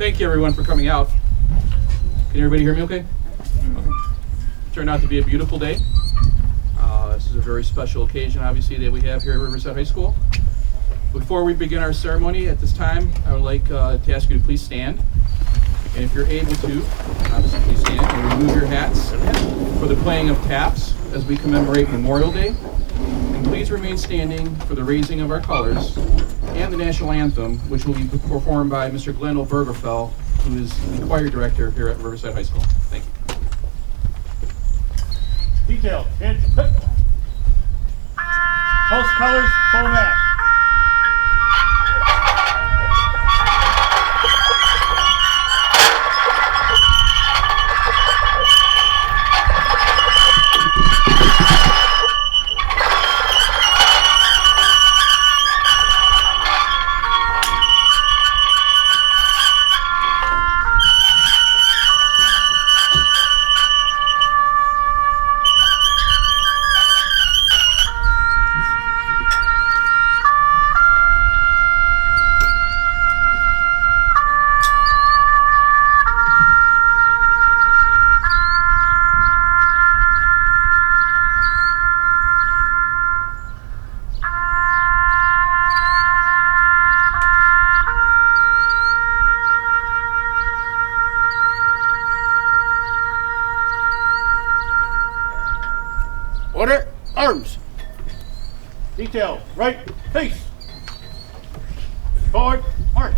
Thank you everyone for coming out. Can everybody hear me okay? Turned out to be a beautiful day. This is a very special occasion, obviously, that we have here at Riverside High School. Before we begin our ceremony at this time, I would like to ask you to please stand. And if you're able to, obviously please stand and remove your hats for the playing of taps as we commemorate Memorial Day. And please remain standing for the raising of our colors and the national anthem, which will be performed by Mr. Glenn Obergefell, who is the choir director here at Riverside High School. Thank you. Detail, hands, pulse colors, full mass. Order, arms. Detail, right, face. Forward, march.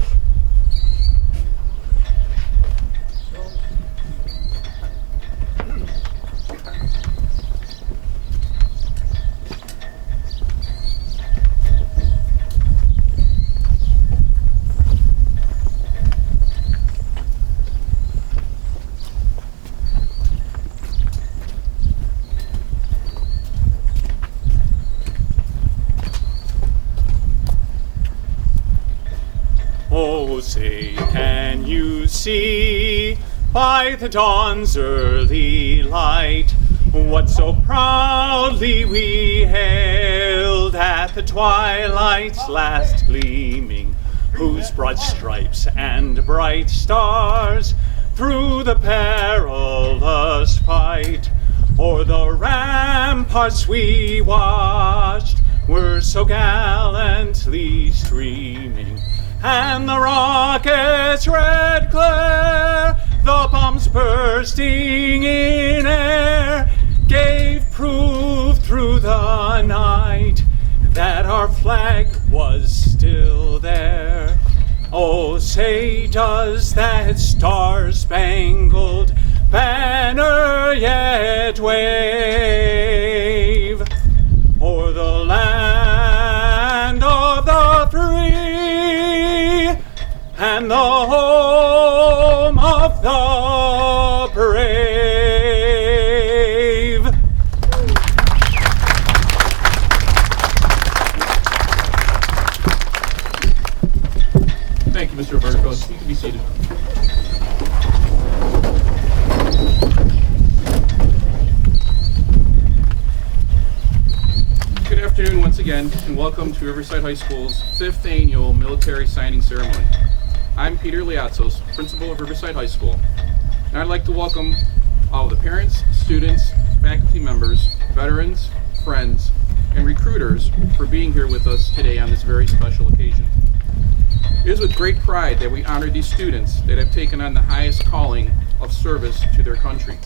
Oh, say, can you see by the dawn's early light what so proudly we hailed at the twilight's last gleaming, whose broad stripes and bright stars through the perilous fight o'er the ramparts we watched were so gallantly streaming. And the rocket's red glare, the bombs bursting in air, gave proof through the night that our flag was still there. Oh, say, does that star-spangled banner yet wave o'er the land of the free and the home of the brave? Thank you, Mr. Obergefell. You can be seated. Good afternoon once again, and welcome to Riverside High School's 5th annual military signing ceremony. I'm Peter Liatzos, principal of Riverside High School, and I'd like to welcome all of the parents, students, faculty members, veterans, friends, and recruiters for being here with us today on this very special occasion. It is with great pride that we honor these students that have taken on the highest calling of service to their country.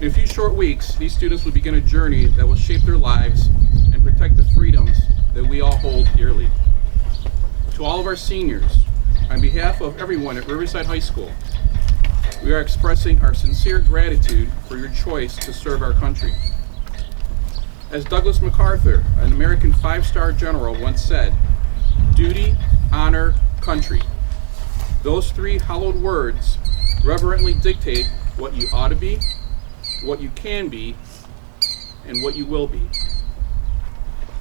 In a few short weeks, these students will begin a journey that will shape their lives and protect the freedoms that we all hold dearly. To all of our seniors, on behalf of everyone at Riverside High School, we are expressing our sincere gratitude for your choice to serve our country. As Douglas MacArthur, an American 5-star general, once said, "Duty, honor, country." Those three hallowed words reverently dictate what you ought to be, what you can be, and what you will be.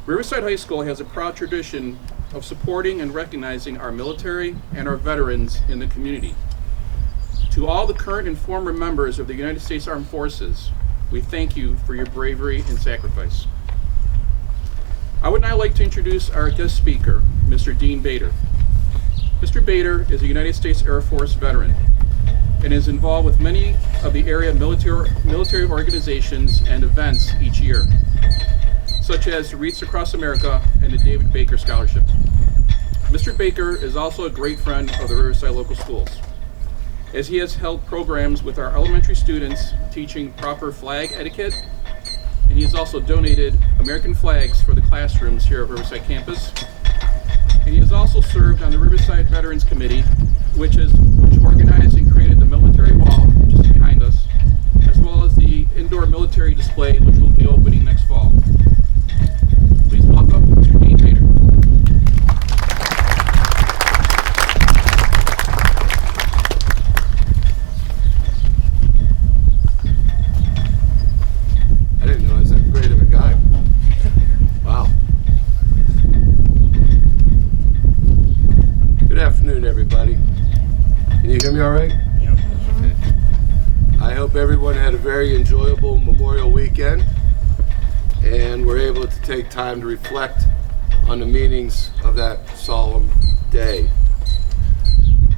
Riverside High School has a proud tradition of supporting and recognizing our military and our veterans in the community. To all the current and former members of the United States Armed Forces, we thank you for your bravery and sacrifice. I would now like to introduce our guest speaker, Mr. Dean Bader. Mr. Bader is a United States Air Force veteran and is involved with many of the area military organizations and events each year, such as Wreaths Across America and the David Baker Scholarship. Mr. Baker is also a great friend of the Riverside local schools, as he has held programs with our elementary students teaching proper flag etiquette, and he has also donated American flags for the classrooms here at Riverside campus. And he has also served on the Riverside Veterans Committee, which organized and created the military wall, which is behind us, as well as the indoor military display, which will be opening next fall. Please welcome Mr. Dean Bader. I didn't know I was that great of a guy. Wow. Good afternoon, everybody. Can you hear me all right? Yep. Okay. I hope everyone had a very enjoyable Memorial weekend and were able to take time to reflect on the meanings of that solemn day.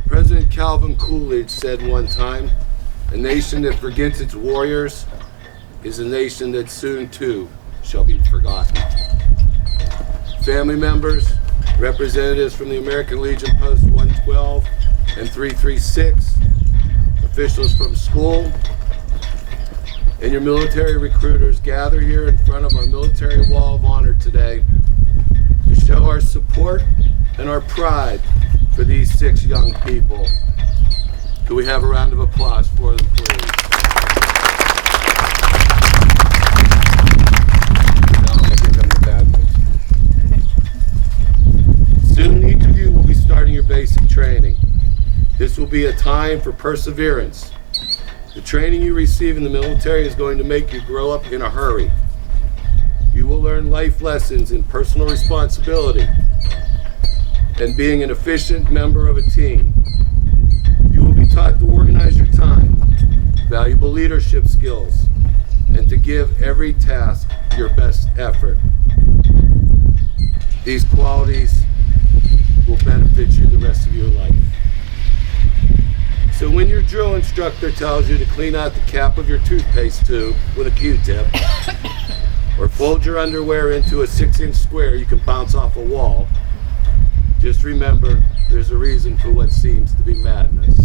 President Calvin Coolidge said one time, "A nation that forgets its warriors is a nation that soon too shall be forgotten." Family members, representatives from the American Legion Post 112 and 336, officials from school, and your military recruiters gather here in front of our military wall of honor today to show our support and our pride for these 6 young people. Could we have a round of applause for them, please? Soon each of you will be starting your basic training. This will be a time for perseverance. The training you receive in the military is going to make you grow up in a hurry. You will learn life lessons in personal responsibility and being an efficient member of a team. You will be taught to organize your time, valuable leadership skills, and to give every task your best effort. These qualities will benefit you the rest of your life. So when your drill instructor tells you to clean out the cap of your toothpaste tube with a Q-tip, or fold your underwear into a 6-inch square you can bounce off a wall, just remember there's a reason for what seems to be madness.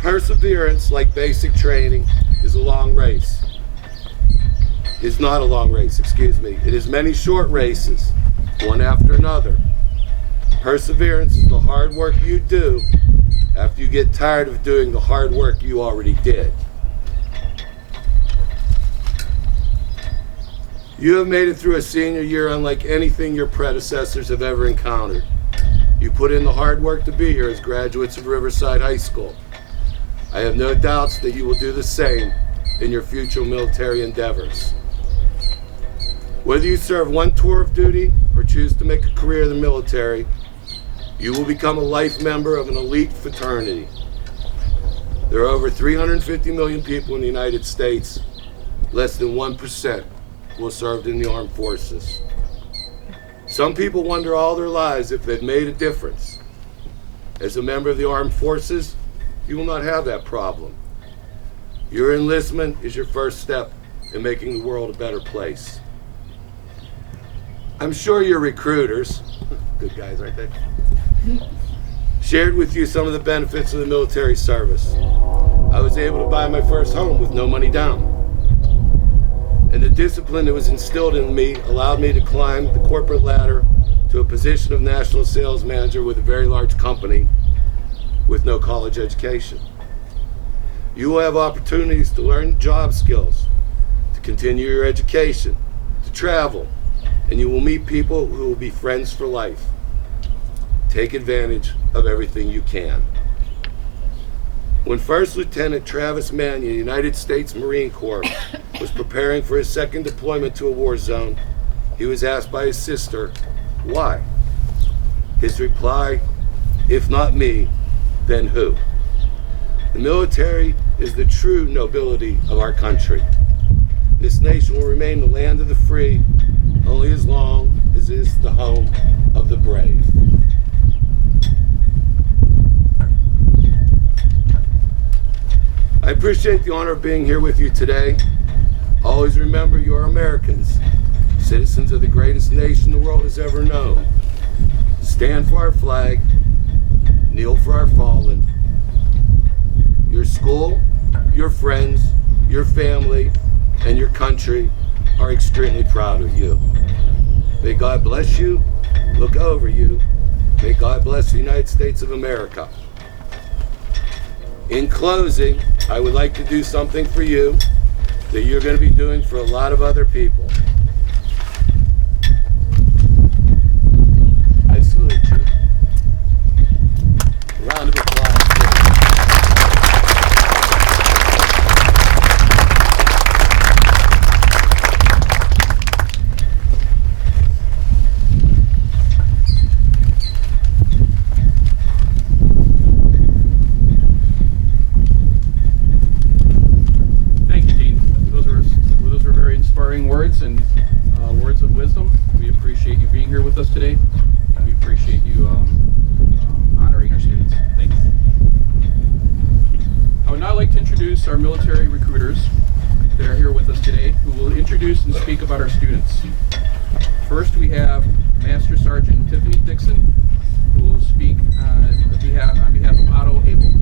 Perseverance, like basic training, is a long race. It's not a long race, excuse me. It is many short races, one after another. Perseverance is the hard work you do after you get tired of doing the hard work you already did. You have made it through a senior year unlike anything your predecessors have ever encountered. You put in the hard work to be here as graduates of Riverside High School. I have no doubts that you will do the same in your future military endeavors. Whether you serve one tour of duty or choose to make a career in the military, you will become a life member of an elite fraternity. There are over 350 million people in the United States. Less than 1% will serve in the armed forces. Some people wonder all their lives if they've made a difference. As a member of the armed forces, you will not have that problem. Your enlistment is your first step in making the world a better place. I'm sure your recruiters, good guys, aren't they, shared with you some of the benefits of the military service. I was able to buy my first home with no money down. And the discipline that was instilled in me allowed me to climb the corporate ladder to a position of national sales manager with a very large company with no college education. You will have opportunities to learn job skills, to continue your education, to travel, and you will meet people who will be friends for life. Take advantage of everything you can. When First Lieutenant Travis Mannion, United States Marine Corps, was preparing for his second deployment to a war zone, he was asked by his sister, why? His reply, if not me, then who? The military is the true nobility of our country. This nation will remain the land of the free only as long as it is the home of the brave. appreciate the honor of being here with you today. Always remember you're Americans, citizens of the greatest nation the world has ever known. Stand for our flag, kneel for our fallen. Your school, your friends, your family, and your country are extremely proud of you. May God bless you, look over you. May God bless the United States of America. In closing, I would like to do something for you that you're going to be doing for a lot of other people. I salute you. A round of applause, please. Thank you, Dean. Those were very inspiring words and words of wisdom. We appreciate you being here with us today, and we appreciate you honoring our students. Thank you. I would now like to introduce our military recruiters that are here with us today, who will introduce and speak about our students. First, we have Master Sergeant Tiffany Dixon, who will speak on behalf of Otto Abel.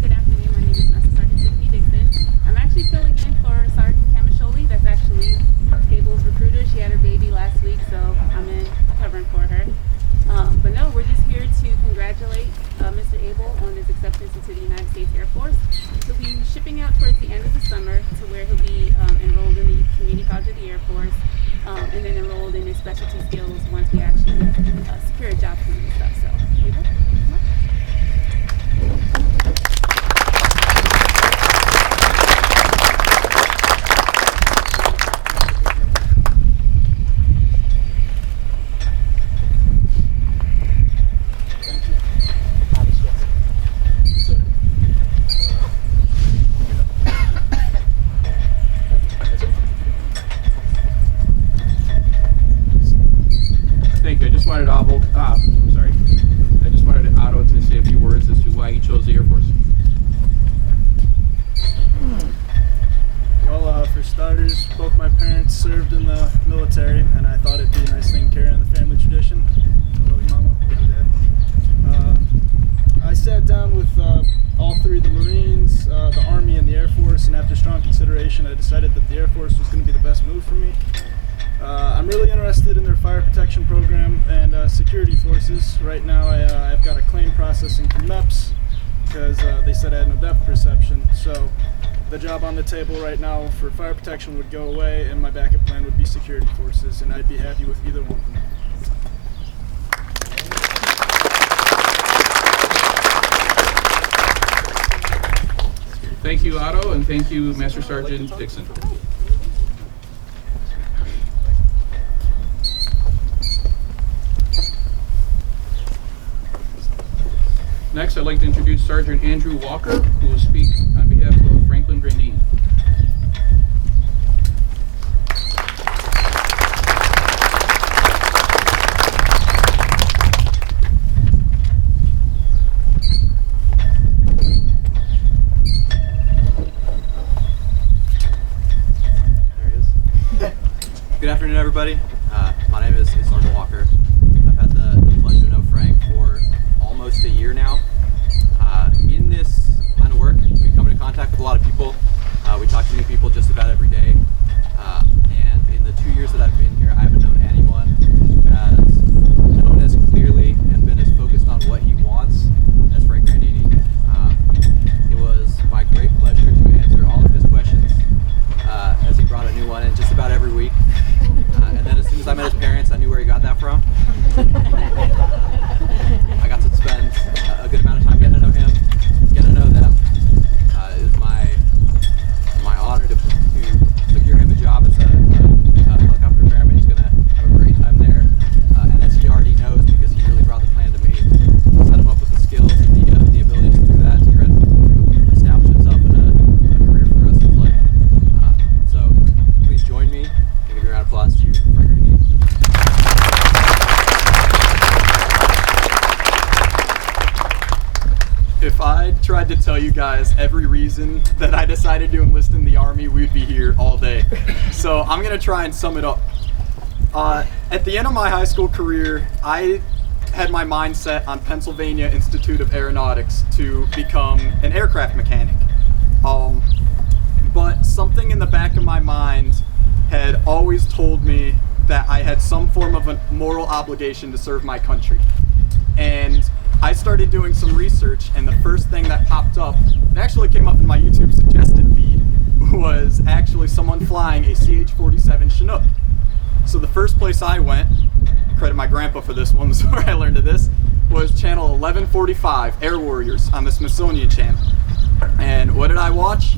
Good afternoon. My name is Master Sergeant Tiffany Dixon. I'm actually filling in for Sergeant Camasholi. That's actually Abel's recruiter. She had her baby last week, so I'm in covering for her. But no, we're just here to congratulate Mr. Abel on his acceptance into the United States Air Force. He'll be shipping out towards the end of the summer to where he'll be enrolled in the community college of the Air Force, and then enrolled in his specialty skills once we actually secure a job for him and stuff. So, Abel, come on. Thank you. I just wanted Otto to say a few words as to why he chose the Air Force. Well, for starters, both my parents served in the military, and I thought it'd be a nice thing to carry on the family tradition. I love you, Mama. I love you, Dad. I sat down with all three of the Marines, the Army, and the Air Force, and after strong consideration, I decided that the Air Force was going to be the best move for me. I'm really interested in their fire protection program and security forces. Right now, I've got a claim processing from MEPS because they said I had no depth perception. So the job on the table right now for fire protection would go away, and my backup plan would be security forces, and I'd be happy with either one of them. Thank you, Otto, and thank you, Master Sergeant Dixon. Next, I'd like to introduce Sergeant Andrew Walker, who will speak on behalf of Franklin Grandini. There he is. Good afternoon, everybody. My name is Sergeant Walker. I've had the pleasure to know Frank for almost a year now. In this line of work, we come into contact with a lot of people. We talk to new people just about every day. And in the 2 years that I've been here, I haven't known anyone who has known as clearly and been as focused on what he wants as Frank Grandini. It was my great pleasure to answer all of his questions as he brought a new one in just about every week. And then as soon as I met his parents, I knew where he got that from. I got to spend a good amount of time getting to know him, getting to know them. It was my honor to tried to tell you guys every reason that I decided to enlist in the Army, we'd be here all day. So I'm gonna try and sum it up. At the end of my high school career, I had my mind set on Pennsylvania Institute of Aeronautics to become an aircraft mechanic. But something in the back of my mind had always told me that I had some form of a moral obligation to serve my country. And I started doing some research, and the first thing that popped up, it actually came up in my YouTube suggested feed, was actually someone flying a CH-47 Chinook. So the first place I went, credit my grandpa for this one, this is where I learned of this, was channel 1145, Air Warriors, on the Smithsonian Channel. And what did I watch?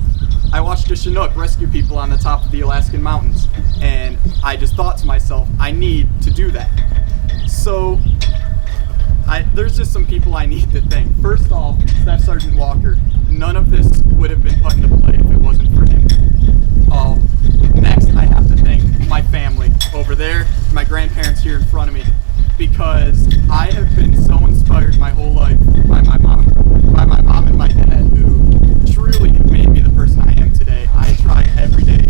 I watched a Chinook rescue people on the top of the Alaskan mountains. And I just thought to myself, I need to do that. So there's just some people I need to thank. First off, Staff Sergeant Walker. None of this would have been put into play if it wasn't for him. Next, I have to thank my family over there, my grandparents here in front of me, because I have been so inspired my whole life by my mom and my dad, who truly have made me the person I am today. I try every day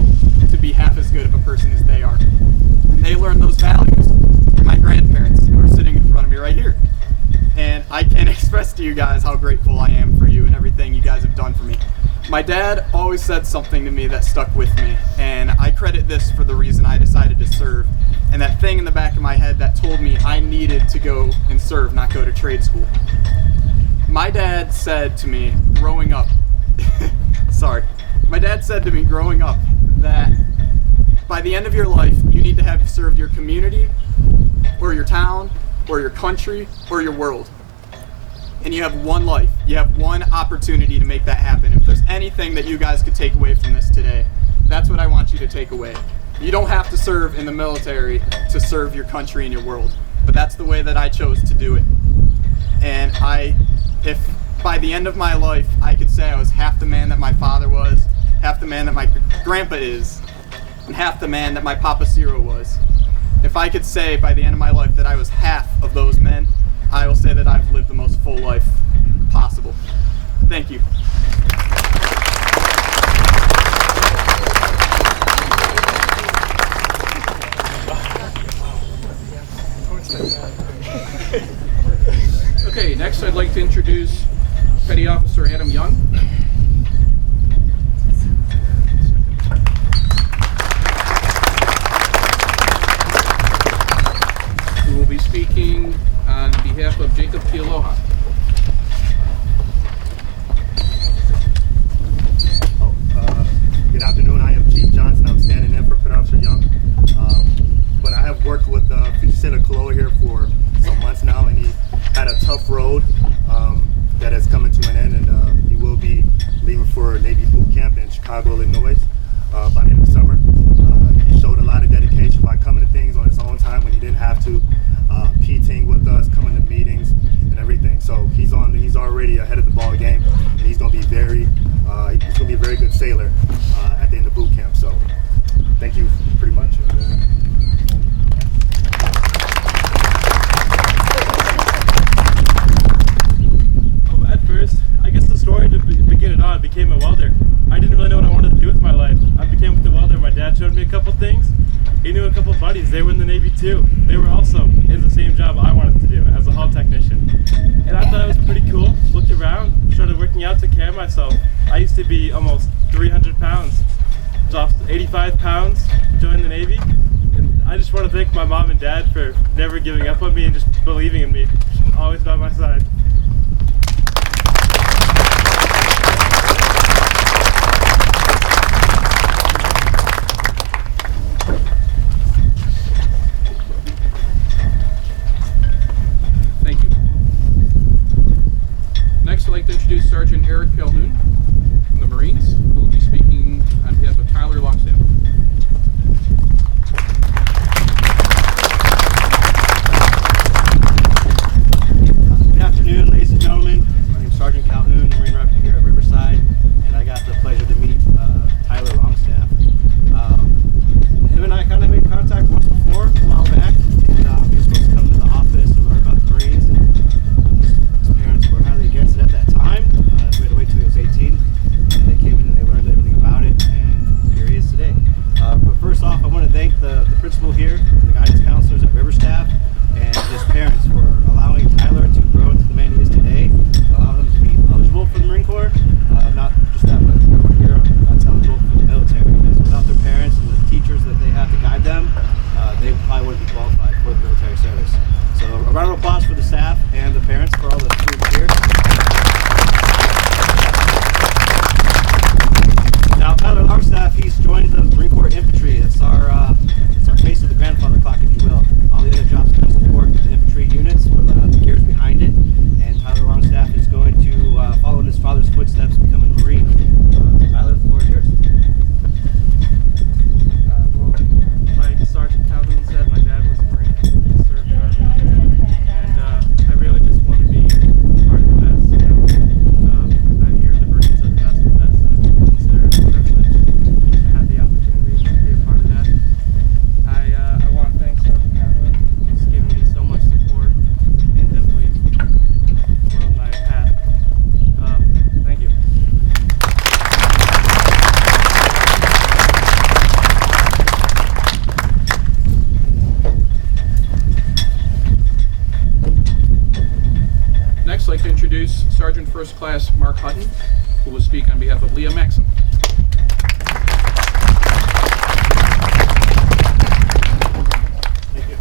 to be half as good of a person as they are. And they learned those values from my grandparents, who are sitting in front of me right here. And I can't express to you guys how grateful I am for you and everything you guys have done for me. My dad always said something to me that stuck with me, and I credit this for the reason I decided to serve, and that thing in the back of my head that told me I needed to go and serve, not go to trade school. My dad said to me growing up, that by the end of your life, you need to have served your community, or your town, or your country, or your world. And you have one life. You have one opportunity to make that happen. If there's anything that you guys could take away from this today, that's what I want you to take away. You don't have to serve in the military to serve your country and your world, but that's the way that I chose to do it. And if by the end of my life, I could say I was half the man that my father was, half the man that my grandpa is, and half the man that my Papa Ciro was. If I could say by the end of my life that I was half of those men, I will say that I've lived the most full life possible. Thank you. Okay, next I'd like to introduce Petty Officer Adam Young. Who will be speaking on behalf of Jakob Kealohoa. Good afternoon. I am Chief Johnson. I'm standing in for Petty Officer Young. But I have worked with Future State of Kealohoa here for some months now, and he had a tough road that is coming to an end, and he will be leaving for Navy boot camp in Chicago, Illinois by the end of summer. He showed a lot of dedication by coming to things on his own time when he didn't have to, PTing with us, coming to meetings and everything. So he's already ahead of the ball game, and he's going to be a very good sailor at the end of boot camp. So thank you pretty much. At first, I guess the story to begin it on, I became a welder. I didn't really know what I wanted to do with my life. I became with the welder. My dad showed me a couple things. He knew a couple buddies. They were in the Navy too. They were also in the same job I wanted to do as a hall technician. And I thought it was pretty cool. Looked around, started working out, took care of myself. I used to be almost 300 pounds. Dropped 85 pounds, joined the Navy. And I just want to thank my mom and dad for never giving up on me and just believing in me. Always by my side. Thank you. Next, I'd like to introduce Sergeant Eric Calhoun from the Marines, who will be speaking on behalf of Tyler Longstaff. Good afternoon. principal here, the guidance counselors at Riverstaff, and his parents for allowing Tyler to grow into the man he is today, allow him to be eligible for the Marine Corps. Not just that, but over here, that's eligible for the military. Because without their parents and the teachers that they have to guide them, they probably wouldn't be qualified for the military service. So a round of applause for the staff and the parents for all the students here. Now, Tyler Longstaff, he's joined the Marine Corps Infantry. It's our face of the grandfather clock, if you will. All the other jobs kind of support the infantry units with the gears behind it. And Tyler Longstaff is going to follow in his father's footsteps, becoming a Marine. Tyler, the floor is yours. Well, like Sergeant Calhoun said, my dad was a Marine. He served in the Army. And I really just want to be part of the best. You know? I hear the Marines are the best of the best, and I consider it a privilege to have the opportunity to be a part of that. I want to thank Sergeant Calhoun. He's given me so much support and definitely followed my path. Thank you. Next, I'd like to introduce Sergeant First Class Mark Hutton, who will speak on behalf of Leah Maxim. Thank you.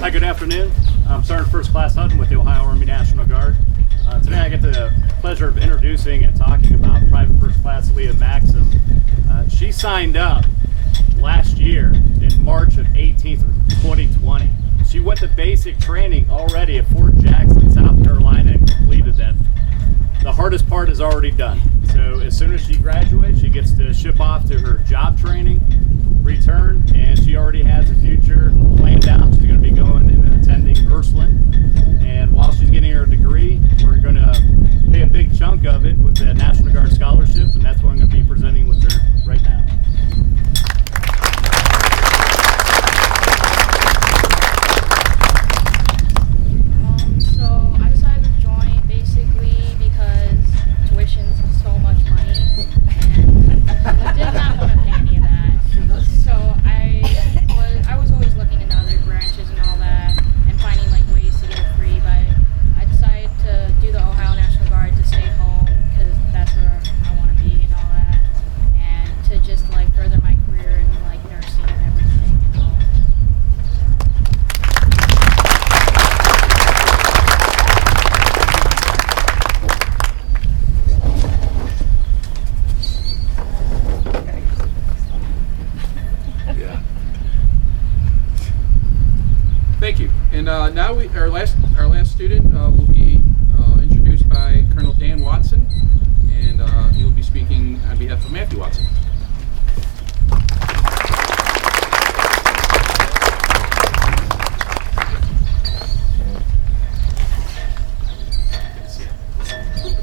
Hi, good afternoon. I'm Sergeant First Class Hutton with the Ohio Army National Guard. Today I get the pleasure of introducing and talking about Private First Class Leah Maxim. She signed up last year in March of 18th, 2020. She went to basic training already at Fort Jackson, South Carolina, and completed that. The hardest part is already done. So as soon as she graduates, she gets to ship off to her job training, return, and she already has a future planned out. She's going to be going and attending Ursuline. And while she's getting her degree, we're going to pay a big chunk of it with the National Guard Scholarship, and that's what I'm going to be presenting with her right now. So I decided to join basically because tuition's so much money, and I did not want to pay any of that. So I was always looking into other branches and all that, and finding like ways to get it free. But I decided to do the Ohio National Guard to stay home because that's where I want to be and all that, and to just like further my career in like nursing and everything and all. Yeah. Thank you. And now our last student will be introduced by Colonel Dan Watson, and he will be speaking on behalf of Matthew Watson.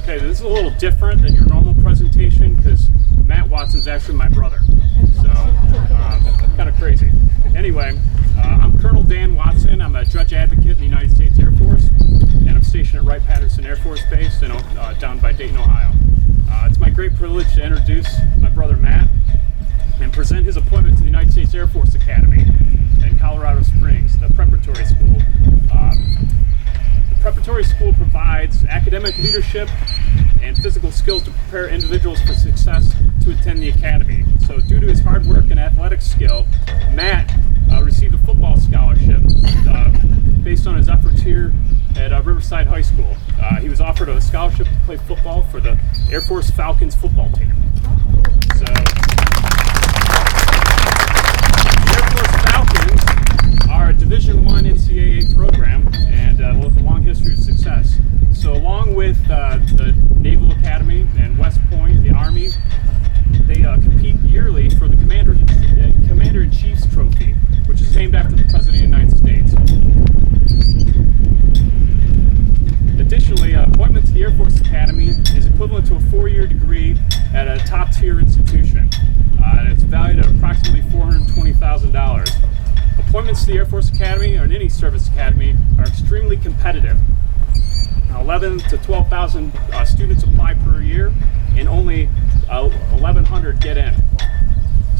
Okay, this is a little different than your normal presentation because Matt Watson's actually my brother. So, kind of crazy. Anyway, I'm Colonel Dan Watson. I'm a judge advocate in the United States Air Force, and I'm stationed at Wright-Patterson Air Force Base down by Dayton, Ohio. It's my great privilege to introduce my brother Matt and present his appointment to the United States Air Force Academy in Colorado Springs, the preparatory school. The preparatory school provides academic leadership and physical skills to prepare individuals for success to attend the academy. So due to his hard work and athletic skill, Matt received a football scholarship based on his efforts here at Riverside High School. He was offered a scholarship to play football for the Air Force Falcons football team. So the Air Force Falcons are a Division I NCAA program and with a long history of success. So along with the Naval Academy and West Point, the Army, they compete yearly for the Commander-in-Chief's Trophy, which is named after the President of the United States. Additionally, appointment to the Air Force Academy is equivalent to a 4-year degree at a top-tier institution, and it's valued at approximately $420,000. Appointments to the Air Force Academy or in any service academy are extremely competitive. 11 to 12,000 students apply per year, and only 1,100 get in.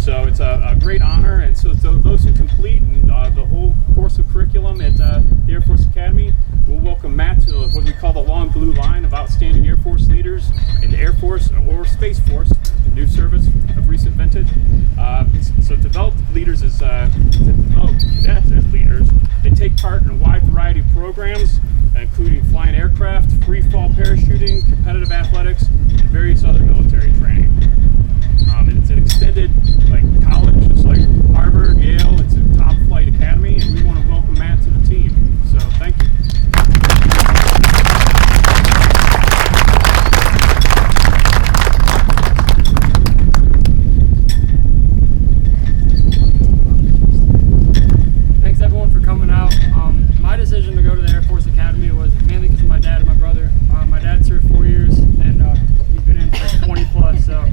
So it's a great honor, and so those who complete the whole course of curriculum at the Air Force Academy, we'll welcome Matt to what we call the long blue line of outstanding Air Force leaders in the Air Force or Space Force, the new service of recent vintage. So developed leaders as developed cadets as leaders. They take part in a wide variety of programs, including flying aircraft, free fall parachuting, competitive athletics, and various other military training. And it's an extended college, just like Harvard, Yale. It's a top flight academy, and we want to welcome Matt to the team. So thank you. Thanks everyone for coming out. My decision to go to the Air Force Academy was mainly because of my dad and my brother. My dad served 4 years, and he's been in for 20 plus. So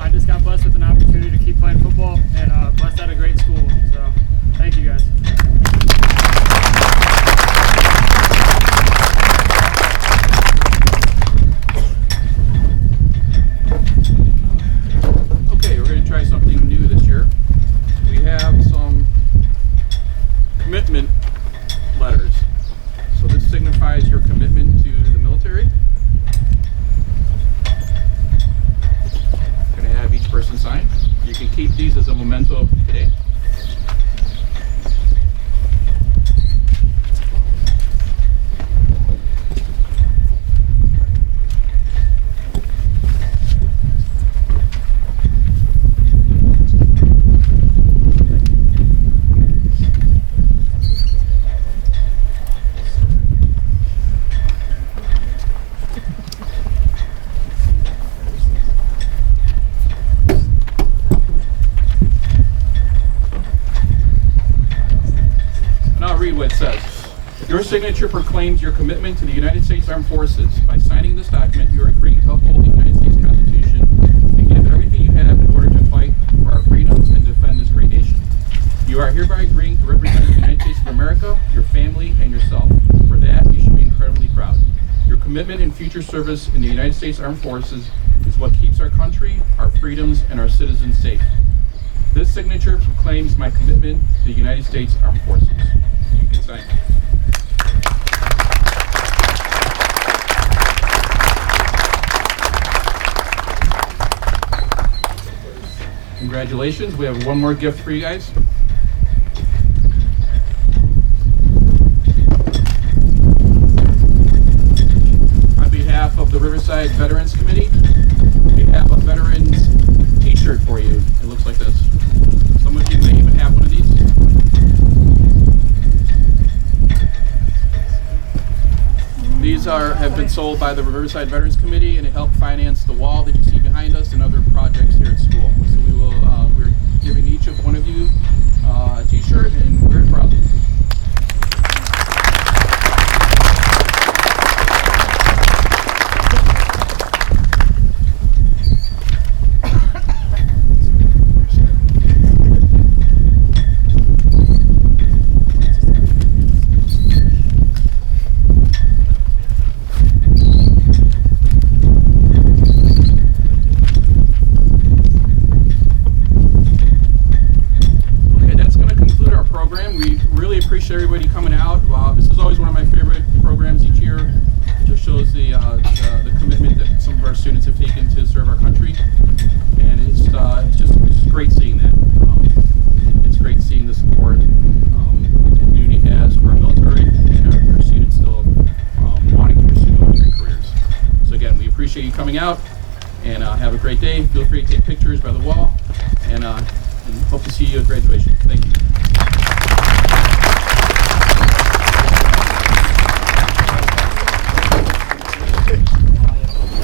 I just got blessed with an opportunity to keep playing football, and blessed at a great school. So thank you guys. Okay, we're going to try something new this year. We have some commitment letters. So this signifies your commitment to the military. Going to have each person sign. You can keep these as a memento of today. What it says. Your signature proclaims your commitment to the United States Armed Forces. By signing this document, you are agreeing to uphold the United States Constitution and give everything you have in order to fight for our freedoms and defend this great nation. You are hereby agreeing to represent the United States of America, your family, and yourself. For that, you should be incredibly proud. Your commitment and future service in the United States Armed Forces is what keeps our country, our freedoms, and our citizens safe. This signature proclaims my commitment to the United States Armed Forces. You can sign. Congratulations. We have one more gift for you guys. On behalf of the Riverside Veterans Committee, we have a veterans t-shirt for you. It looks like this. Some of you may even have one of these. These have been sold by the Riverside Veterans Committee, and it helped finance the wall that you see behind us and other projects here at school. So we're giving each of one of you a t-shirt, and we're proud. Everybody coming out. This is always one of my favorite programs each year. It just shows the commitment that some of our students have taken to serve our country, and it's just great seeing that. It's great seeing the support the community has for our military and our students still wanting to pursue their careers. So again, we appreciate you coming out, and have a great day. Feel free to take pictures by the wall, and hope to see you at graduation. Thank you.